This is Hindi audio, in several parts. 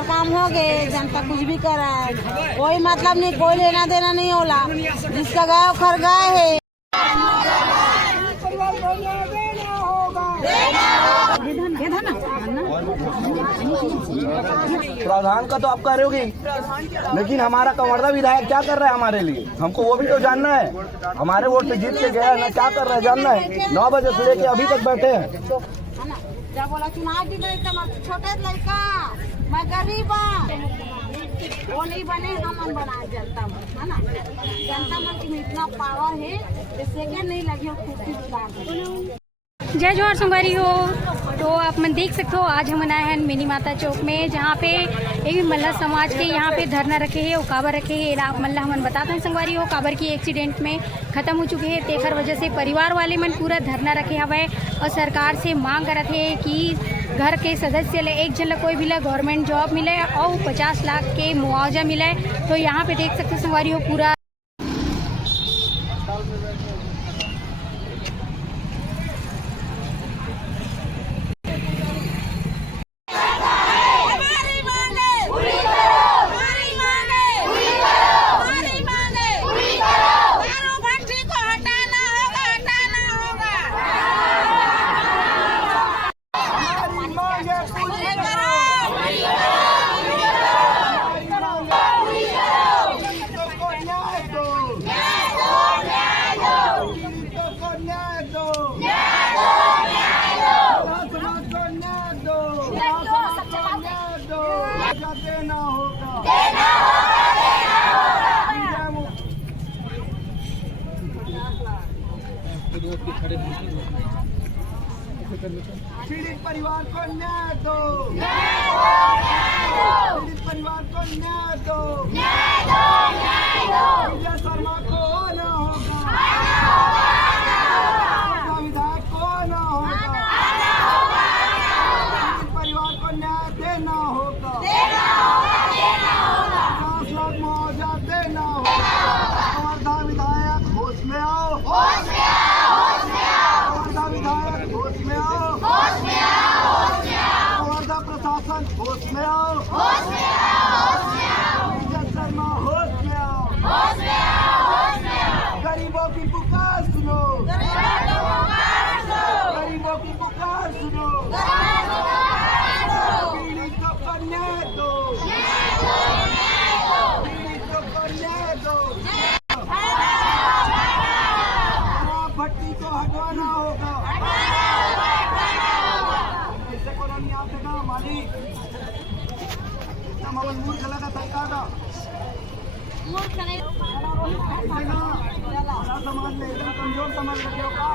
हमारा काम हो गए, जनता कुछ भी कर रहा है, कोई मतलब नहीं, कोई लेना देना नहीं होला। जिसका गाय खर गाय है। प्रावधान का तो आप कह रहे होगी, लेकिन हमारा कंवर्धा विधायक क्या कर रहा है हमारे लिए, हमको वो भी तो जानना है। हमारे वोट से जीत के गया ना, क्या कर रहा है जानना है। 9 बजे से लेके अभी तक बैठे हैं। जब बोला चुनाव जीत छोटे लड़का, मैं गरीब वो नहीं बने, हम बनाए जनता मन, है ना। जनता मन की इतना पावर है, सेकंड नहीं लगे कुर्सी उतार। जय जोहार संगवारी हो। तो आप मन देख सकते हो, आज हम आए हैं मिनी माता चौक में, जहाँ पे एक मल्ला समाज के यहाँ पे धरना रखे है और काबर रखे है। आप मल्ला हम बताते हैं संगवारी हो, काबर की एक्सीडेंट में खत्म हो चुके हैं, तेखर वजह से परिवार वाले मन पूरा धरना रखे हवे और सरकार से मांग करते हैं कि घर के सदस्य ले एक जन कोई भी ला गवर्नमेंट जॉब मिले और 50 लाख के मुआवजा मिले। तो यहाँ पे देख सकते हो संगवारी हो पूरा पीड़ित परिवार को न्याय दो, पीड़ित परिवार को न्याय दो, विजय शर्मा को न होगा, विधायक को न होगा, पीड़ित परिवार को न्याय देना होगा, 50 लाख मुआवजा देना होगा। वर्धा विधायक होश में आओ, वर्धा विधायक होश में आओ, वर्धा प्रशासन होश में आओ, विजय शर्मा होश में आओ, गरीबों की पुकार सुनो, गरीबों की पुकार सुनो, पीड़ितों को न्याय दो, पीड़ितों को न्याय दो। भट्टी को हटवाना होगा, इससे को नहीं आप देखा मालिक हमारा मूर्ख लगा सरकार का समाज में एकदम कमजोर समाज रखे होगा,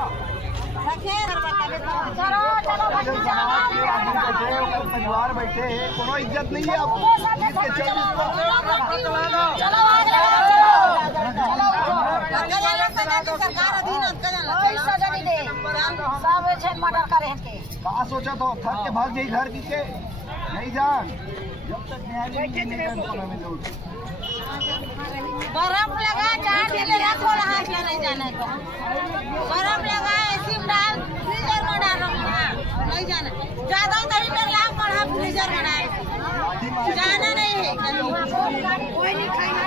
परिवार बैठे हैं, कोनो इज्जत नहीं है आपको। कहा सोचा तो थक के भाग गई घर की के नहीं जान, जब तक न्यायालय बर्फ लगा चार दिन रखो रहा क्या नहीं जाने को, बर्फ लगा ऐसी डाल फ्रीजर में डालो, नहीं जाना ज्यादा दही में लाभ बढ़ा फ्रीजर में डाल, जाना नहीं है कोई नहीं खाएगा।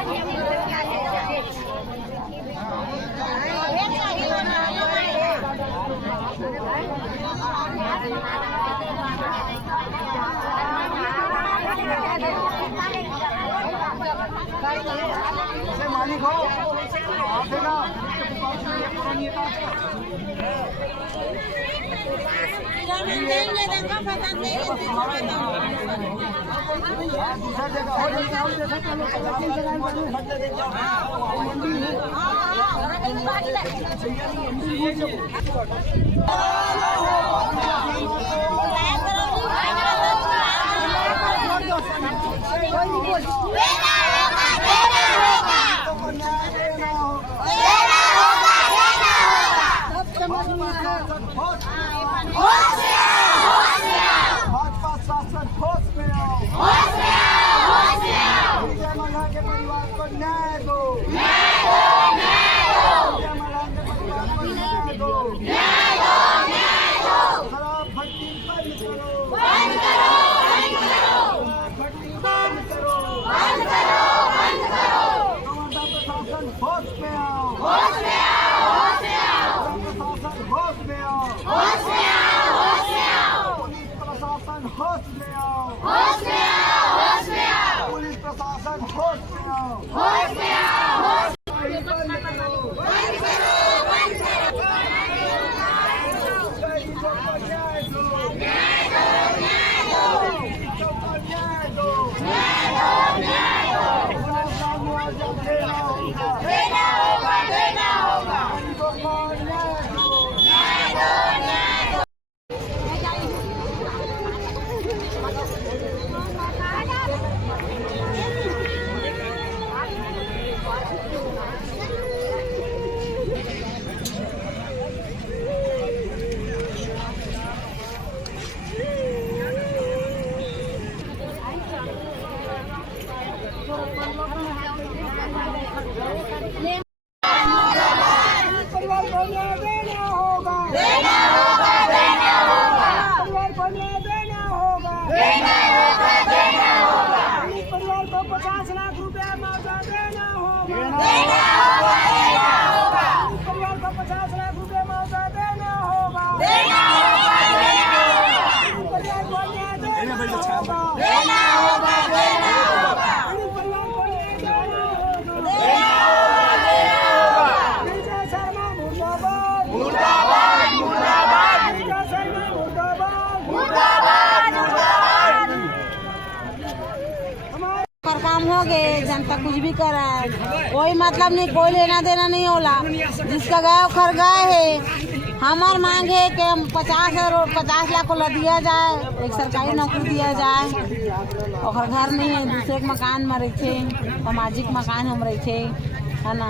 मालिक हो भाजपा शासन होश में आओ, विजय मल्लाह के परिवार को न्याय दो, विजय मल्लाह के परिवार को न्याय दो, शराब भट्टी बंद करो, भट्टी परिवार को न्याय देना होगा, देना होगा, देना होगा। परिवार को न्याय देना होगा, देना होगा, देना होगा। परिवार को 50 लाख रुपया मुआवजा देना होगा, देना होगा, देना होगा। परिवार को 50 लाख रुपया मुआवजा देना होगा, देना होगा, देना होगा। परिवार को न्याय देना होगा, देना होगा, देना होगा। परिवार को न्याय देना होगा, देना होगा, देना होगा। विजय शर्मा मुर्दाबाद, मुर्दाबाद, मुर्दाबाद। विजय शर्मा मुर्दाबाद, मुर्दाबाद, मुर्दाबाद। पर काम हो गए, जनता कुछ भी करा है, कोई मतलब नहीं, कोई लेना देना नहीं होला। जिसका गया वो खर गए है। हमार मांग है कि हम 50 लाख को दिया जाए, एक सरकारी नौकरी दिया जाए। और घर नहीं है, दूसरे के मकान में रहे थे, सामाजिक मकान हम रहे थे, है ना।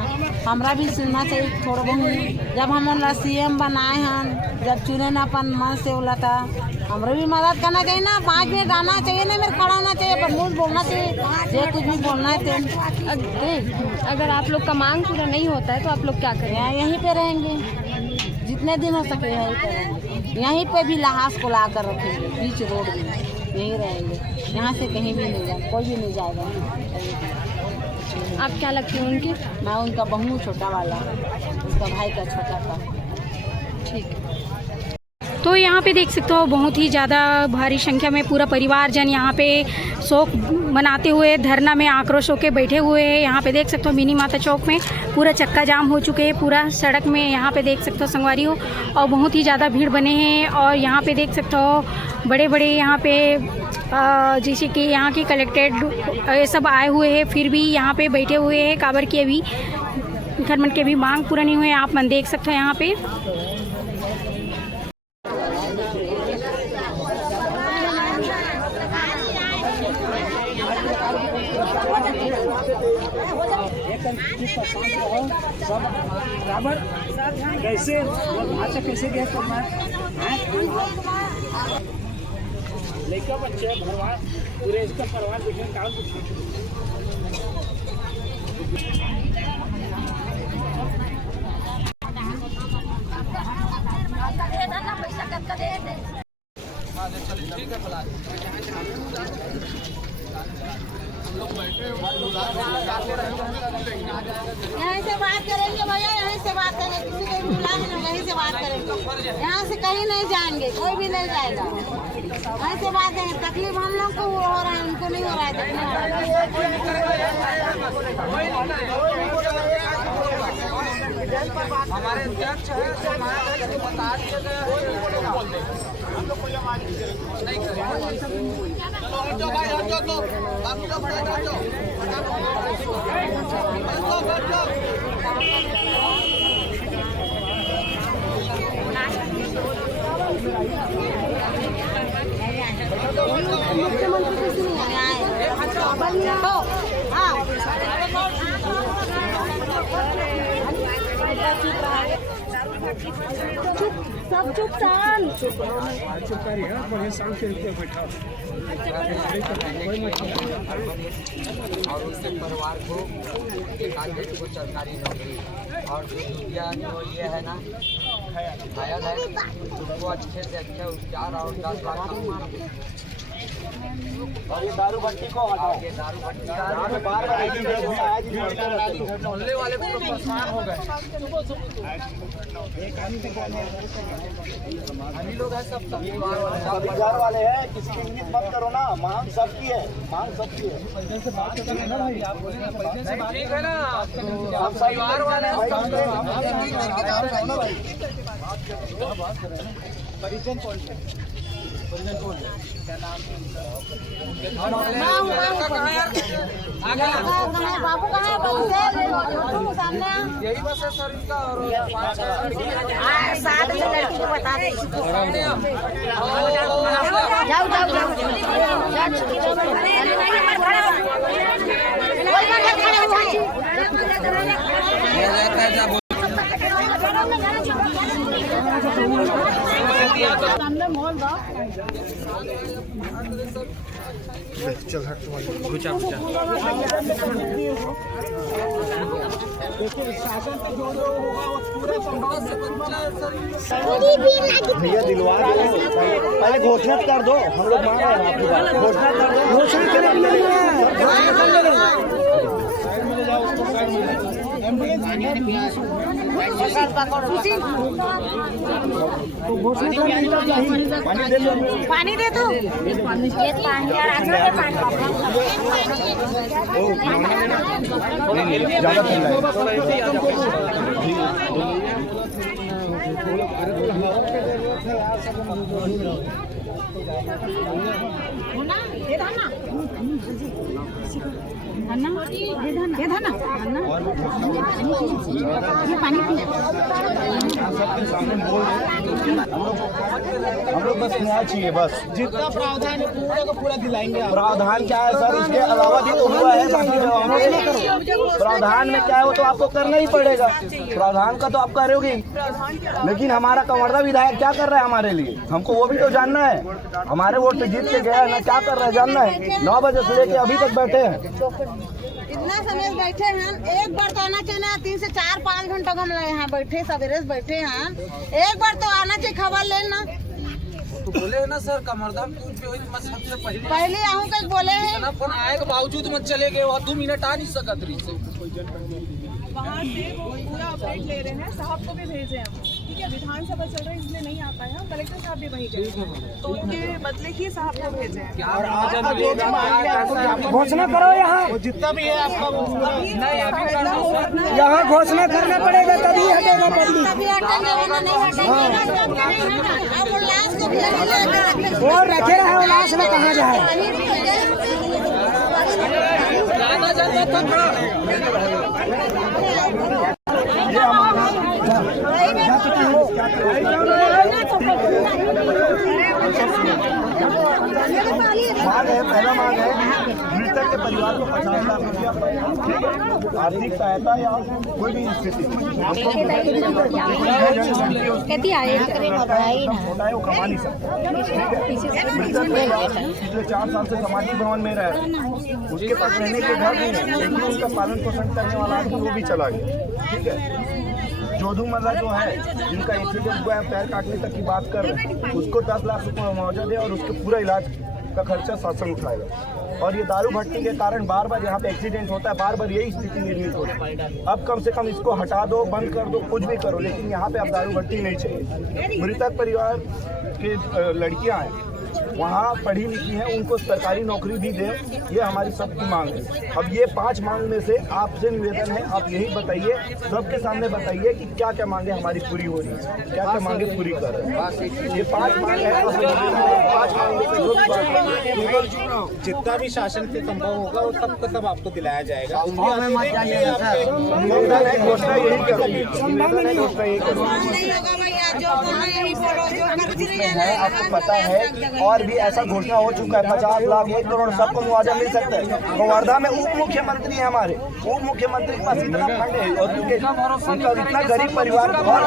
हमरा भी सुनना चाहिए थोड़ा बहुत। जब हम CM बनाए हैं, जब चुने ना अपन मन से बोला था, हमरा भी मदद करना चाहिए ना। 5 मिनट आना चाहिए ना, मेरे खड़ा होना चाहिए, प्रमोद बोलना चाहिए, जो कुछ भी बोलना है। अगर आप लोग का मांग पूरा नहीं होता है तो आप लोग क्या करें? यहीं पे रहेंगे, जितने दिन हो सके यहीं पे रहेंगे। यहीं पे भी लहास को ला कर रखेंगे, बीच रोड में यहीं रहेंगे। यहाँ से कहीं भी नहीं जाए, कोई भी नहीं जाएगा। आप क्या लगते हैं उनके? मैं उनका बहू छोटा वाला, उसका भाई का छोटा था। ठीक। तो यहाँ पे देख सकते हो बहुत ही ज़्यादा भारी संख्या में पूरा परिवार जन यहाँ पे शोक मनाते हुए धरना में आक्रोश होकर बैठे हुए हैं। यहाँ पे देख सकते हो मिनी माता चौक में पूरा चक्का जाम हो चुके हैं, पूरा सड़क में यहाँ पे देख सकते हो संगवारी हो, और बहुत ही ज़्यादा भीड़ बने हैं। और यहाँ पे देख सकते हो बड़े बड़े यहाँ पे जैसे कि यहाँ की कलेक्टेड ये सब आए हुए हैं, फिर भी यहाँ पे बैठे हुए हैं। काबर की अभी गवर्नमेंट के भी मांग पूरा नहीं हुए, आप मन देख सकते हो यहाँ पे। कैसे अच्छा कैसे गया लेकर बच्चे भरवा पूरे इसका परिवार देखने काम यहीं से बात करेंगे भैया, यहीं से बात करेंगे, किसी को भी बुलाएंगे ना, यहीं से बात करेंगे। यहाँ से कहीं नहीं जाएंगे, कोई भी नहीं जाएगा। यहीं से बात करेंगे। तकलीफ हम लोग को हो रहा है, उनको नहीं हो रहा है। हमारे अध्यक्ष है बता दिए गए मुख्यमंत्री किसी नहीं आए। सब चुप चाल चुप करिए, बढ़िया शाम के बैठा और उसके परिवार को एक आगे को सरकारी नौकरी और जो दूसरा जो ये है ना घायल है उसको अच्छे से अच्छे उपचार और 10 लाख का और ये दारू भट्टी को हटाओ। ये दारू भट्टी मोहल्ले वाले पूरे परेशान हो गए। हम लोग है सब परिवार वाले हैं, किसी की उम्मीद मत करो ना। मांग सबकी है, मांग सबकी है। ठीक है ना, हम परिवार वाले परिजन कौन है? परिजन कौन है? क्या नाम है? बाबू कहाँ है? बाबू सामने यही बस है सर इनका। और 7 लड़की को बता दे। जाओ सामने मॉल भैया दिलवा दो, पहले घोषणा कर दो, हम लोग मांग रहे हैं आपकी बात। घोषणा कर दो, घोषणा पानी दे दो। ज्यादा ठंडा हम लोग बस न्याय चाहिए, बस जितना प्रावधान है पूरा का पूरा दिलाएंगे। प्रावधान क्या है सर, इसके अलावा भी तो हुआ है, बाकी जो हम लोग प्रावधान में क्या है वो तो आपको करना ही पड़ेगा। प्रावधान का तो आप करोगे, लेकिन हमारा कंवरदा विधायक क्या कर रहा है हमारे लिए, हमको वो भी तो जानना है। हमारे वोट पे जीत के गया है ना, क्या कर रहा है जानना है। 9 बजे से लेके अभी तक बैठे हैं, इतना समय बैठे हैं, एक बार तो आना चाहिए ना। 3 से 4-5 घंटा हम यहाँ बैठे, सवेरे से बैठे हैं, एक बार तो आना चाहिए, खबर लेना। तो बोले ना सर कमरदा सबसे पहले आहू कहीं बोले हैं, फोन आए के बावजूद मत चले गए, वहाँ 2 मिनट आ नहीं सकत रही से। वहाँ से पूरा अपडेट ले रहे हैं, साहब को भी भेजे हम, ठीक है। विधानसभा चल रही है इसलिए नहीं आ पाए हम, कलेक्टर साहब भी वहीं गए, तो उनके बदले की साहब को भेजे हैं। घोषणा करो यहाँ जितना भी है आपका, यहाँ घोषणा करना पड़ेगा तभी हटेगा पब्लिक। तभी हटेंगे, वरना नहीं हटेंगे। अब उल्लास को भी लेकर और रखे रहे उल्लास में कहाँ जाए। मांग है, पहला मांग है मृतक के परिवार को 50 लाख रुपया आर्थिक सहायता या कोई भी स्थिति होता है वो कमा नहीं सकता। पिछले 4 साल से सामाजिक भवन में रह रहे, उसके पास रहने के घर नहीं है, लेकिन उसका पालन पोषण करने वाला आदमी वो भी चला गया। ठीक है, जोधू मल्ला जो है जिनका एक्सीडेंट हुआ है, पैर काटने तक की बात कर रहे हैं, उसको 10 लाख रुपये मुआवजा दे और उसके पूरा इलाज का खर्चा शासन उठाएगा। और ये दारू भट्टी के कारण बार बार यहाँ पे एक्सीडेंट होता है, बार बार यही स्थिति निर्मित होती है। अब कम से कम इसको हटा दो, बंद कर दो, कुछ भी करो, लेकिन यहाँ पे अब दारू भट्टी नहीं चाहिए। मृतक परिवार के लड़कियाँ हैं, वहाँ पढ़ी लिखी हैं, उनको सरकारी नौकरी भी दे, ये हमारी सबकी मांग है। अब ये 5 मांग में से आपसे निवेदन है, आप यही बताइए, सबके सामने बताइए कि क्या क्या मांगे हमारी पूरी हो रही है, क्या क्या मांगे पूरी कर रहे हैं। ये 5 मांग है, 5 मांग में से जो भी जितना भी शासन से संभव होगा वो सब का सब आपको दिलाया जाएगा। निवेदन है, घोषणा यही करूँगी, निवेदन है, घोषणा यही करूँगी। नहीं होगा भैया, जो बोलो यही बोलो, जो करती रही है, आपको पता है और भी ऐसा घोषणा हो चुका है, 50 लाख 1 करोड़ सबको मुआवजा मिल सकता है। वर्धा में उप मुख्यमंत्री है, हमारे उप मुख्यमंत्री के पास इतना फंड है और क्योंकि उनका इतना गरीब परिवार और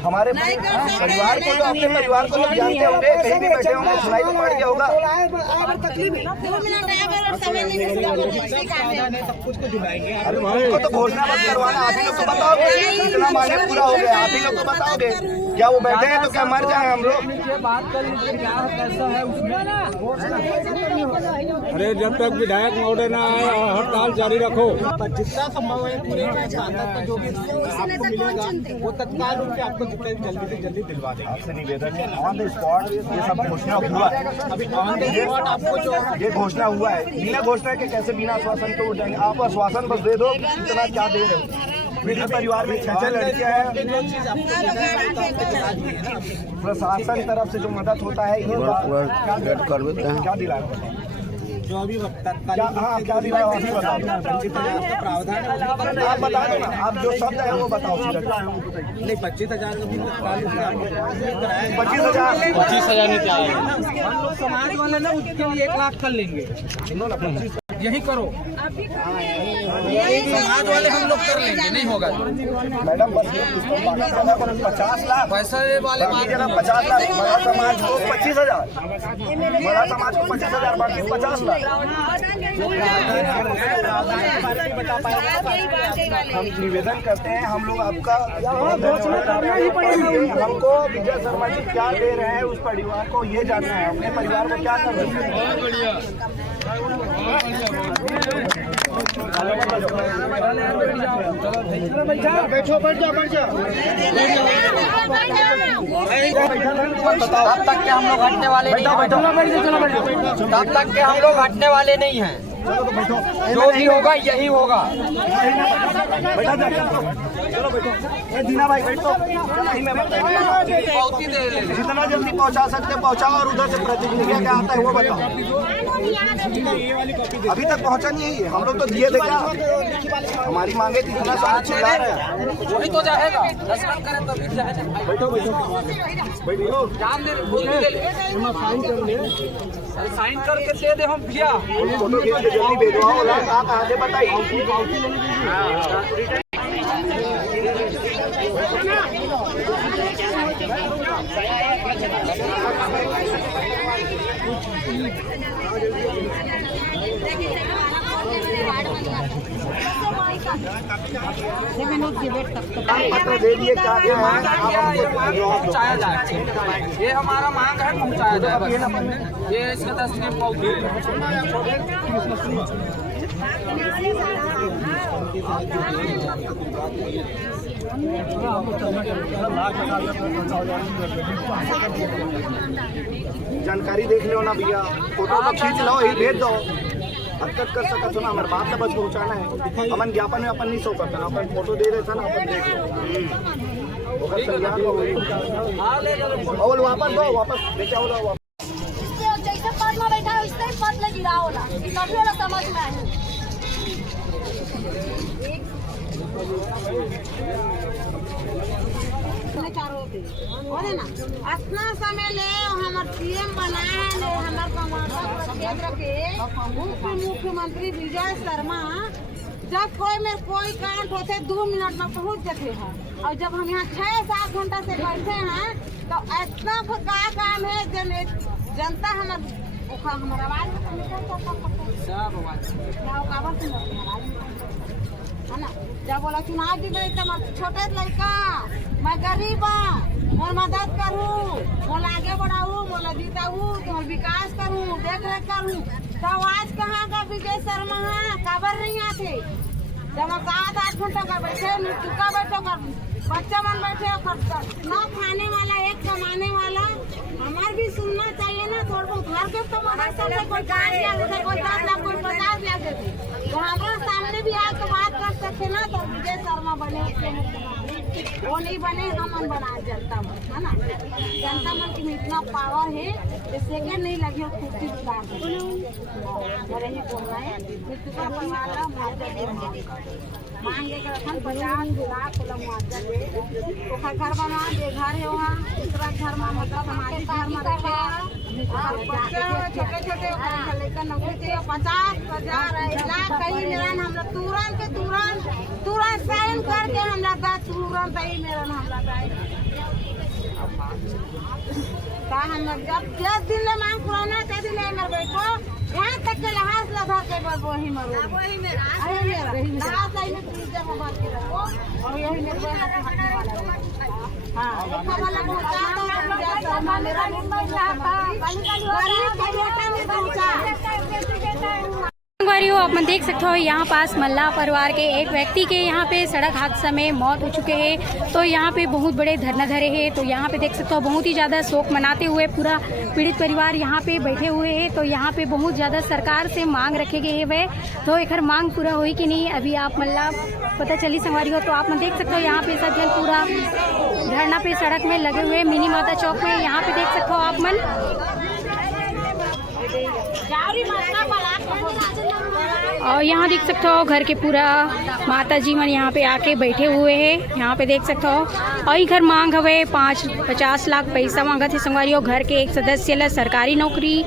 हमारे परिवार को तो अपने परिवार को लोग जानते होंगे, कहीं भी बैठे होंगे, सुनाई तो पड़ गया होगा। 2 मिनट समय नहीं, सब कुछ को दिलाएंगे। अरे उनको तो घोषणा मत करवाना, आप ही लोग को बताओगे इतना मांगे पूरा हो गया, आप ही लोग को बताओगे। क्या वो बैठे हैं तो क्या मर जाए हम लोग? बात कर लीजिए क्या कैसा है उसमें। अरे जब तक विधायक महोदय न आए हड़ताल जारी रखो। जितना संभव है पूरे जो भी आपको मिलेगा वो तत्काल रूप से आपको जितना जल्दी से जल्दी दिलवा देंगे। आपसे निवेदन है, ऑन द स्पॉट ये सब घोषणा हुआ है, अभी ऑन द स्पॉट आपको जो ये घोषणा हुआ है, बिना घोषणा के कैसे बिना आश्वासन के उठाएंगे? आप आश्वासन बस दे दो, इतना क्या दे रहे हो? मेरे परिवार में 6 लड़कियां हैं, प्रशासन तरफ से जो मदद होता है क्या दिलाया? जो अभी क्या दिलाया अभी बताओ। 25,000 का प्रावधान है, आप बता दो ना, आप जो शब्द है वो बताओ। नहीं 25,000 25,000 हम लोग समाज वाले ना उसके लिए 1 लाख कर लेंगे। यही करो। समाज वाले हम लोग कर लेंगे, नहीं होगा मैडम बस इसको 50 लाख पैसा वाले बात 50 लाख, मला समाज को 25,000, मला समाज को 25,000, बाकी 50 लाख। हम निवेदन करते हैं, हम लोग आपका हमको विजय शर्मा जी क्या दे रहे हैं उस परिवार को ये जानना है, अपने परिवार को क्या कर रहे हैं। बैठो बैठ जाओ बैठ जाओ। तब तक के हम लोग हटने वाले नहीं हैं। तब तक के हम लोग हटने वाले नहीं हैं। जो भी होगा यही होगा। बैठा जा, चलो बैठो। दीना भाई बैठो, जितना जल्दी पहुंचा सकते पहुंचाओ, और उधर से प्रतिक्रिया क्या आता है वो बताओ। अभी तक पहुंचा नहीं है, हम लोग तो दिए थे क्या, हमारी मांगे थी, इतना सारा चिल्ला रहे हैं। वही तो जाएगा, दर्शन करें तो फिर जाएगा। बैठो बैठो बैठो, जान दे, साइन करके दे दे हम भैया। फोटो खींच के जल्दी भेजवाओ, आप आगे बताइए। पत्र दे दिए, क्या क्या है पहुँचाया जाए, ये हमारा मांग है, पहुँचाया जाए। ये इसका 10 दिन जानकारी देख लो ना भैया, फोटो तो खींच लो, ही भेज दो। हरकत कर सकता सुना, हमारे बात तो बस पहुँचाना है। अपन ज्ञापन में अपन नहीं सो करता, अपन फोटो दे रहे थे ना, अपन देख लो। और वापस दो, वापस लेके आओ वापस। जैसे पद में बैठा है उससे पद में गिरा होला, तभी वाला समझ में आए। अपना समय ले हमार सीएम बनाए हैं, हमार कमांडर क्षेत्र के उप मुख्यमंत्री विजय शर्मा, जब कोई कांड होते 2 मिनट में पहुंच जाते हैं, और जब हम यहाँ 6-7 घंटा से बैठे हैं तो इतना का काम है, जनता हमारा आवाज है ना। जब बोला चुनाव जी गई तो छोटे लड़का, मैं गरीब हूँ, मोर मदद करूँ, मोर आगे बढ़ाऊँ, मोर जीताऊँ, मोर विकास करूँ, देख रेख करूँ, तो आज कहाँ का विजय शर्मा खबर नहीं आते। जब हम 7-8 घंटा का बैठे, चुका बैठो कर बच्चा मन बैठे, न खाने वाला एक कमाने वाला, हमारे भी सुनना चाहिए ना। थोड़ा बहुत घर के तो मदद करते, कोई 5 लाख देते, कोई 10 लाख, कोई 50 लाख देते, तो हमारे सामने भी आज तो बात कर सकते ना। तो विजय शर्मा बने, वो नहीं बने, हम बना जनता मन, है ना। जनता मन की इतना पावर है, सेकेंड नहीं लगी कुर्सी उतार और यही बोलना है। मांगे कर 50 लाख मुआवजा दे, घर बनवा दे, घर है वहाँ दूसरा घर में, मतलब हमारे घर में रखे छोटे छोटे लेकर नौकरी चाहिए 50,000 लाख कहीं मेरा हम लोग तुरंत साइन करके हमरा तुरंत ही मेरा हमरा हम जब 10 दिन ले मांग पुराना 10 दिन ले मर बैठो, यहाँ तक के लहास लधा के वही मरो, वही मेरा लहास आई में फ्रीजर में भर के रखो, और यही मेरे हाँ वाला पहुँचा मेरा संगवारी हो, आप मन देख सकते हो यहाँ पास मल्लाह परिवार के एक व्यक्ति के यहाँ पे सड़क हादसा में मौत हो चुके हैं। तो यहाँ पे बहुत बड़े धरना धरे हैं। तो यहाँ पे देख सकते हो बहुत ही ज़्यादा शोक मनाते हुए पूरा पीड़ित परिवार यहाँ पे बैठे हुए हैं। तो यहाँ पे बहुत ज़्यादा सरकार से मांग रखे गए हैं वे, तो एक मांग पूरा हुई कि नहीं अभी आप मल्लाह पता चली संगवारी हो। तो आप मन देख सकते हो यहाँ पे सब जन पूरा धरना पे सड़क में लगे हुए मिनी माता चौक में, यहाँ पे देख सकते हो आप मन। और यहाँ देख सकते हो घर के पूरा माता जी मन यहाँ पे आके बैठे हुए हैं। यहाँ पे देख सकते हो और ये घर मांग हवे 50 लाख पैसा मांगा थे संगवारी हो। घर के एक सदस्य ला सरकारी नौकरी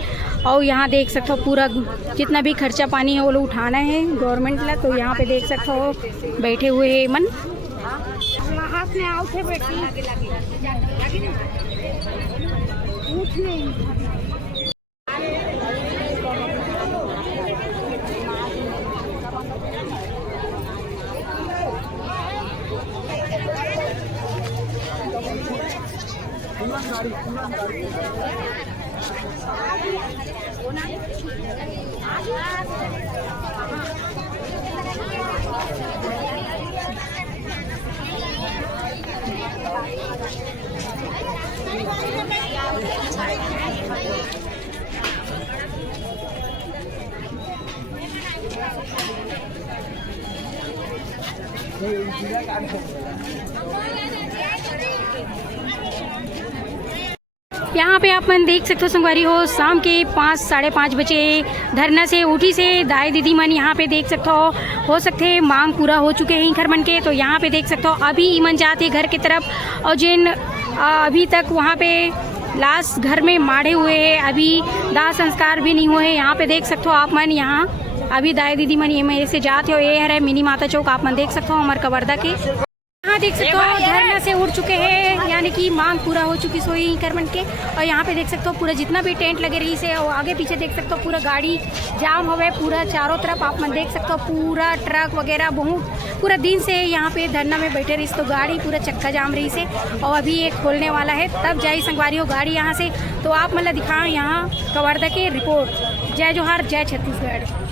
और यहाँ देख सकते हो पूरा जितना भी खर्चा पानी है वो लोग उठाना है गवर्नमेंट ला। तो यहाँ पे देख सकते हो बैठे हुए है मन हाथ में आउट है बेटी। यहाँ पे आप मन देख सकते हो संगवारी हो शाम के 5 साढ़े 5 बजे धरना से उठी से दाई दीदी मन यहाँ पे देख सकते हो सकते हैं मांग पूरा हो चुके हैं घर मन के। तो यहाँ पे देख सकते हो अभी ईमन जाते घर की तरफ और जिन अभी तक वहाँ पे लाश घर में मारे हुए हैं, अभी दाह संस्कार भी नहीं हुए हैं। यहाँ पे देख सकते हो आप मन यहाँ अभी दाई दीदी मन ये मेरे से जाते हो। ये है मिनी माता चौक, आप मन देख सकते हो हमारे कवर्धा के। यहाँ देख सकते हो धरना से उठ चुके हैं, यानी कि मांग पूरा हो चुकी सोई करमन के। और यहाँ पे देख सकते हो पूरा जितना भी टेंट लगे रही से और आगे पीछे देख सकते हो पूरा गाड़ी जाम हो गए पूरा चारों तरफ। आप मन देख सकते हो पूरा ट्रक वगैरह बहुत पूरा दिन से यहाँ पे धरना में बैठे रही तो गाड़ी पूरा चक्का जाम रही से। और अभी ये खोलने वाला है तब जाई संगवारी हो गाड़ी यहाँ से। तो आप मतलब दिखाएं यहाँ कवर्धा के रिपोर्ट। जय जोहार, जय छत्तीसगढ़।